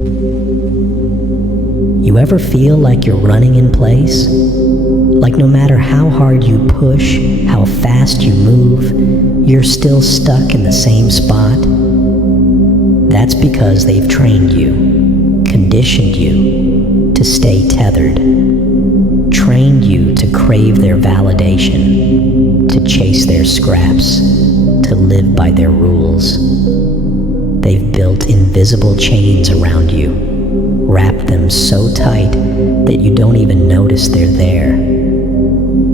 You ever feel like you're running in place? Like no matter how hard you push, how fast you move, you're still stuck in the same spot? That's because they've trained you, conditioned you to stay tethered, trained you to crave their validation, to chase their scraps, to live by their rules. They've built invisible chains around you, wrapped them so tight that you don't even notice they're there.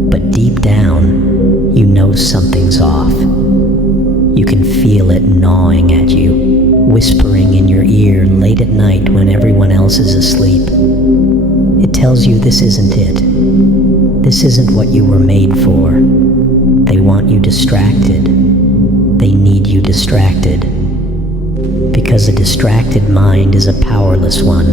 But deep down, you know something's off. You can feel it gnawing at you, whispering in your ear late at night when everyone else is asleep. It tells you this isn't it. This isn't what you were made for. They want you distracted. They need you distracted. Because a distracted mind is a powerless one.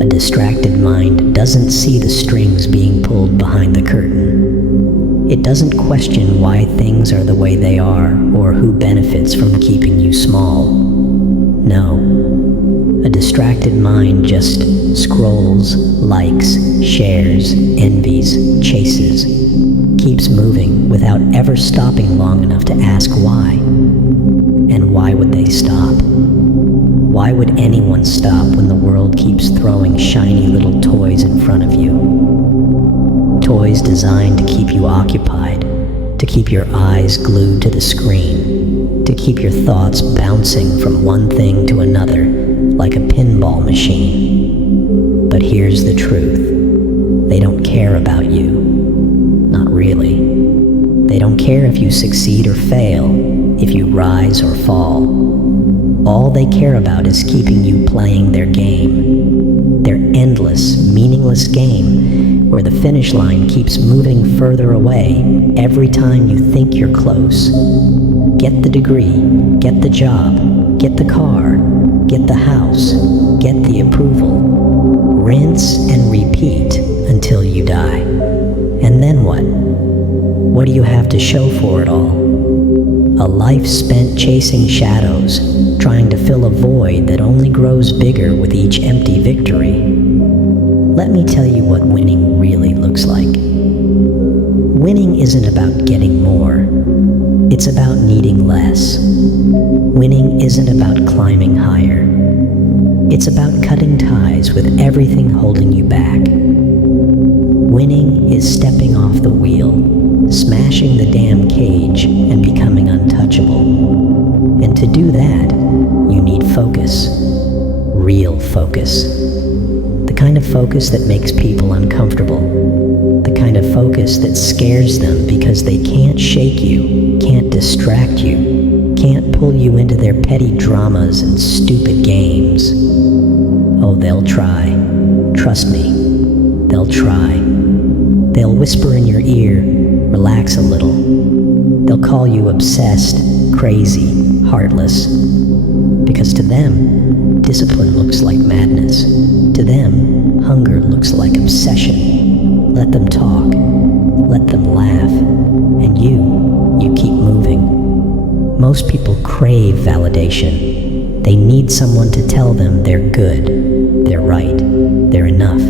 A distracted mind doesn't see the strings being pulled behind the curtain. It doesn't question why things are the way they are or who benefits from keeping you small. No. A distracted mind just scrolls, likes, shares, envies, chases, keeps moving without ever stopping long enough to ask why. And why would they stop? Why would anyone stop when the world keeps throwing shiny little toys in front of you? Toys designed to keep you occupied, to keep your eyes glued to the screen, to keep your thoughts bouncing from one thing to another like a pinball machine. But here's the truth. They don't care about you. Not really. They don't care if you succeed or fail, if you rise or fall. All they care about is keeping you playing their game. Their endless, meaningless game where the finish line keeps moving further away every time you think you're close. Get the degree, get the job, get the car, get the house, get the approval. Rinse and repeat until you die. And then what? What do you have to show for it all? A life spent chasing shadows, trying to fill a void that only grows bigger with each empty victory. Let me tell you what winning really looks like. Winning isn't about getting more. It's about needing less. Winning isn't about climbing higher. It's about cutting ties with everything holding you back. Winning is stepping off the wheel, smashing the damn cage and becoming untouchable. And to do that, you need focus. Real focus. The kind of focus that makes people uncomfortable. The kind of focus that scares them because they can't shake you, can't distract you, can't pull you into their petty dramas and stupid games. Oh, they'll try. Trust me, they'll try. They'll whisper in your ear, relax a little. They'll call you obsessed, crazy, heartless. Because to them, discipline looks like madness. To them, hunger looks like obsession. Let them talk. Let them laugh. And you keep moving. Most people crave validation. They need someone to tell them they're good, they're right, they're enough.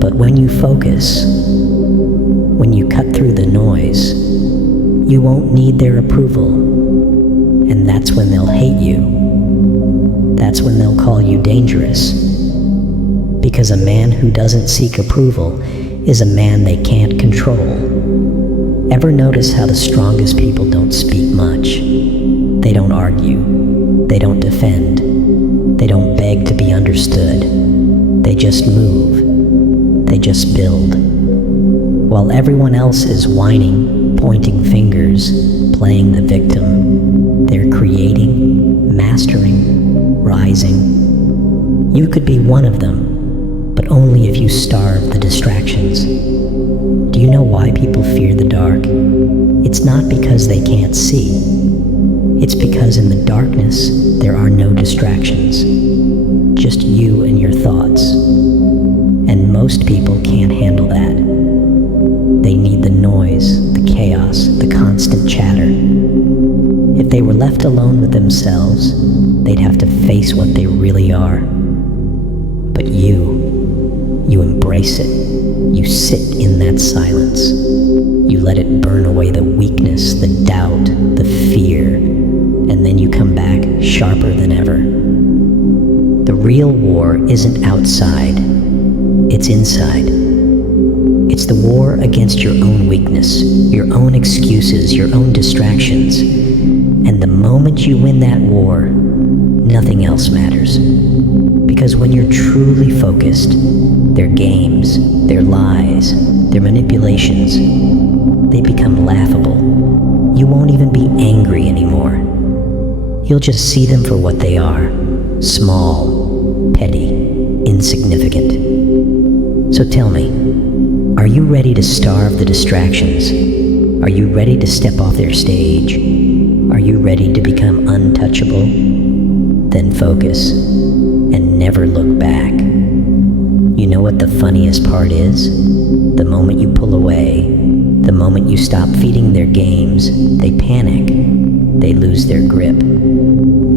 But when you focus, when you cut through the noise, you won't need their approval. And that's when they'll hate you. That's when they'll call you dangerous. Because a man who doesn't seek approval is a man they can't control. Ever notice how the strongest people don't speak much? They don't argue. They don't defend. They don't beg to be understood. They just move. They just build. While everyone else is whining, pointing fingers, playing the victim, they're creating, mastering, rising. You could be one of them, but only if you starve the distractions. Do you know why people fear the dark? It's not because they can't see. It's because in the darkness, there are no distractions. Just you and your thoughts. And most people can't handle that. They need the noise, the chaos, the constant chatter. If they were left alone with themselves, they'd have to face what they really are. embrace it. You sit in that silence. You let it burn away the weakness, the doubt, the fear, and then you come back sharper than ever. The real war isn't outside, it's inside. It's the war against your own weakness, your own excuses, your own distractions. And the moment you win that war, nothing else matters. Because when you're truly focused, their games, their lies, their manipulations, they become laughable. You won't even be angry anymore. You'll just see them for what they are: small, petty, insignificant. So tell me, are you ready to starve the distractions? Are you ready to step off their stage? Are you ready to become untouchable? Then focus and never look back. You know what the funniest part is? The moment you pull away, the moment you stop feeding their games, they panic. They lose their grip.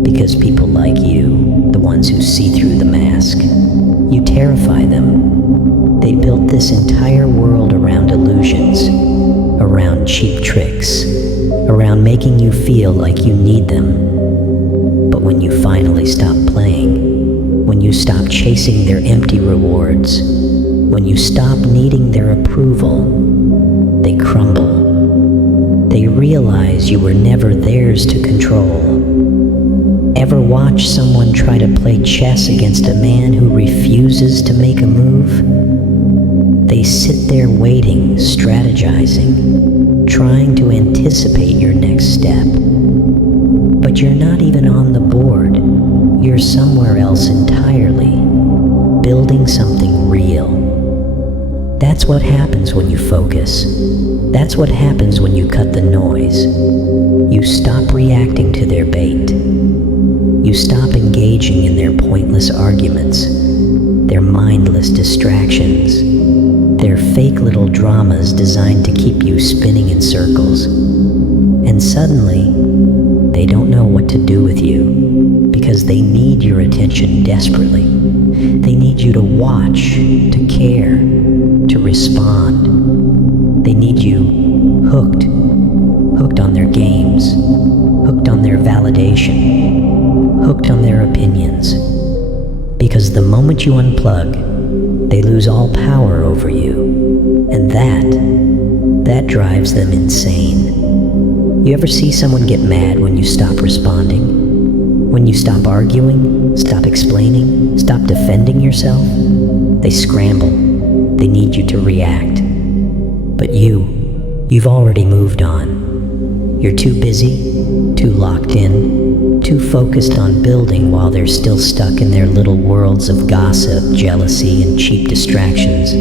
Because people like you, the ones who see through the mask, you terrify them. They built this entire world around illusions, around cheap tricks, around making you feel like you need them. But when you finally stop playing, when you stop chasing their empty rewards, when you stop needing their approval, they crumble. They realize you were never theirs to control. Ever watch someone try to play chess against a man who refuses to make a move? They sit there waiting, strategizing, trying to anticipate your next step. But you're not even on the board. You're somewhere else entirely, building something real. That's what happens when you focus. That's what happens when you cut the noise. You stop reacting to their bait. You stop engaging in their pointless arguments, their mindless distractions, their fake little dramas designed to keep you spinning in circles. And suddenly, they don't know what to do with you because they need your attention desperately. They need you to watch, to care, to respond. They need you hooked on their games, hooked on their validation, hooked on their opinions. Because the moment you unplug, they lose all power over you. And that drives them insane. You ever see someone get mad when you stop responding? When you stop arguing, stop explaining, stop defending yourself? They scramble. They need you to react. But you've already moved on. You're too busy, too locked in, too focused on building while they're still stuck in their little worlds of gossip, jealousy, and cheap distractions.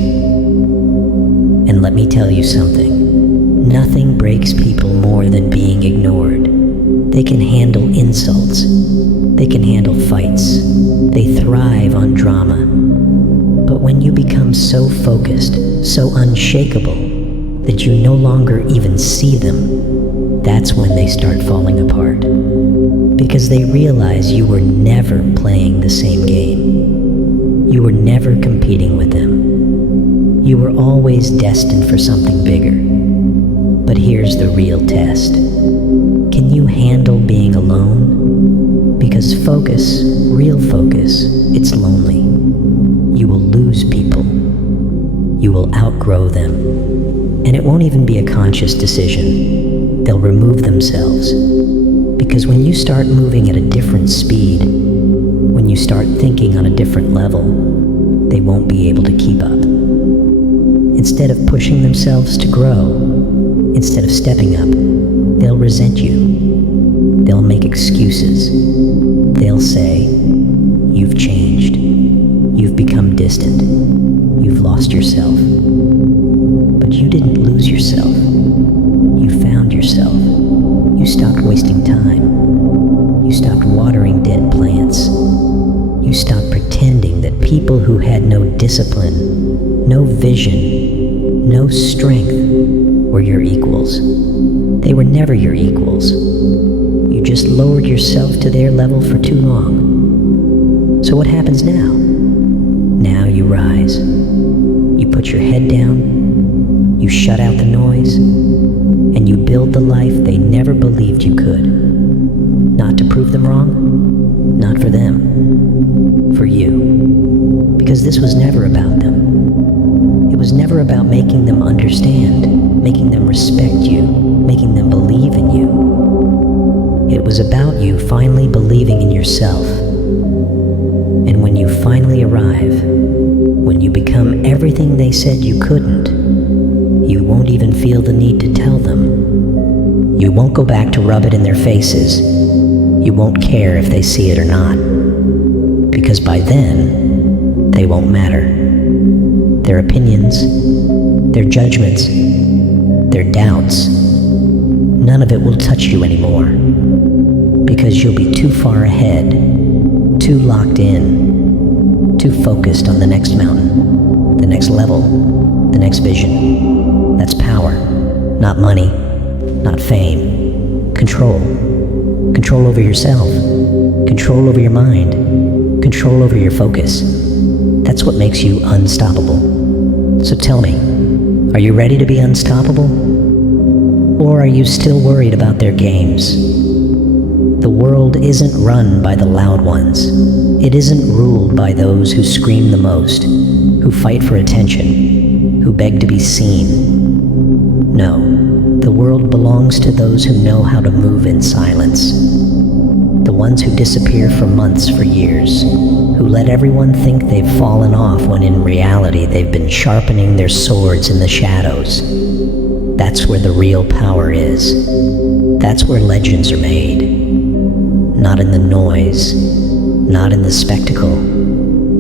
And let me tell you something. Nothing breaks people more than being ignored. They can handle insults. They can handle fights. They thrive on drama. But when you become so focused, so unshakable, that you no longer even see them, that's when they start falling apart. Because they realize you were never playing the same game. You were never competing with them. You were always destined for something bigger. But here's the real test. Can you handle being alone? Because focus, real focus, it's lonely. You will lose people. You will outgrow them. And it won't even be a conscious decision. They'll remove themselves. Because when you start moving at a different speed, when you start thinking on a different level, they won't be able to keep up. Instead of pushing themselves to grow, instead of stepping up, they'll resent you. They'll make excuses. They'll say, "You've changed. You've become distant. You've lost yourself." But you didn't lose yourself. You found yourself. You stopped wasting time. You stopped watering dead plants. You stopped pretending that people who had no discipline, no vision, no strength were your equals. They were never your equals. You just lowered yourself to their level for too long. So what happens now? Now you rise. put your head down, you shut out the noise, and you build the life they never believed you could. Not to prove them wrong, not for them, for you. Because this was never about them. It was never about making them understand, making them respect you, making them believe in you. It was about you finally believing in yourself. And when you finally arrive, when you become everything they said you couldn't, you won't even feel the need to tell them. You won't go back to rub it in their faces. You won't care if they see it or not. Because by then, they won't matter. Their opinions, their judgments, their doubts, none of it will touch you anymore. Because you'll be too far ahead, too locked in, too focused on the next mountain, the next level, the next vision. That's power, not money, not fame. Control. Control over yourself. Control over your mind. Control over your focus. That's what makes you unstoppable. So tell me, are you ready to be unstoppable? Or are you still worried about their games? The world isn't run by the loud ones. It isn't ruled by those who scream the most, who fight for attention, who beg to be seen. No, the world belongs to those who know how to move in silence. The ones who disappear for months, for years, who let everyone think they've fallen off when in reality they've been sharpening their swords in the shadows. That's where the real power is. That's where legends are made. Not in the noise, not in the spectacle,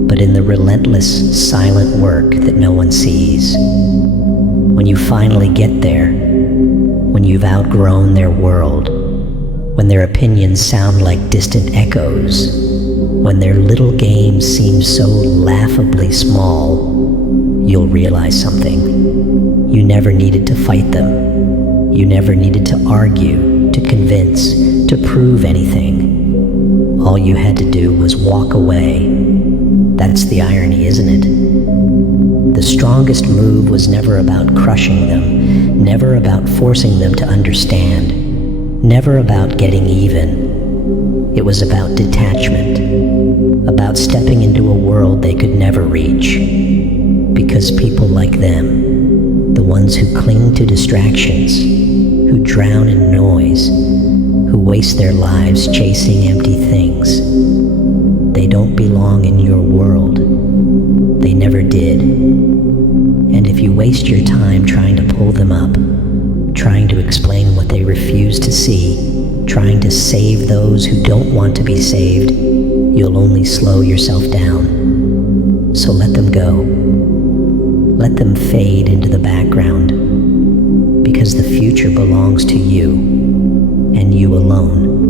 but in the relentless, silent work that no one sees. When you finally get there, when you've outgrown their world, when their opinions sound like distant echoes, when their little games seem so laughably small, you'll realize something. You never needed to fight them. You never needed to argue, to convince, to prove anything. All you had to do was walk away. That's the irony, isn't it? The strongest move was never about crushing them, never about forcing them to understand, never about getting even. It was about detachment, about stepping into a world they could never reach. Because people like them, the ones who cling to distractions, who drown in noise, who waste their lives chasing empty things, they don't belong in your world. They never did. And if you waste your time trying to pull them up, trying to explain what they refuse to see, trying to save those who don't want to be saved, you'll only slow yourself down. So let them go. Let them fade into the background, because the future belongs to you, and you alone.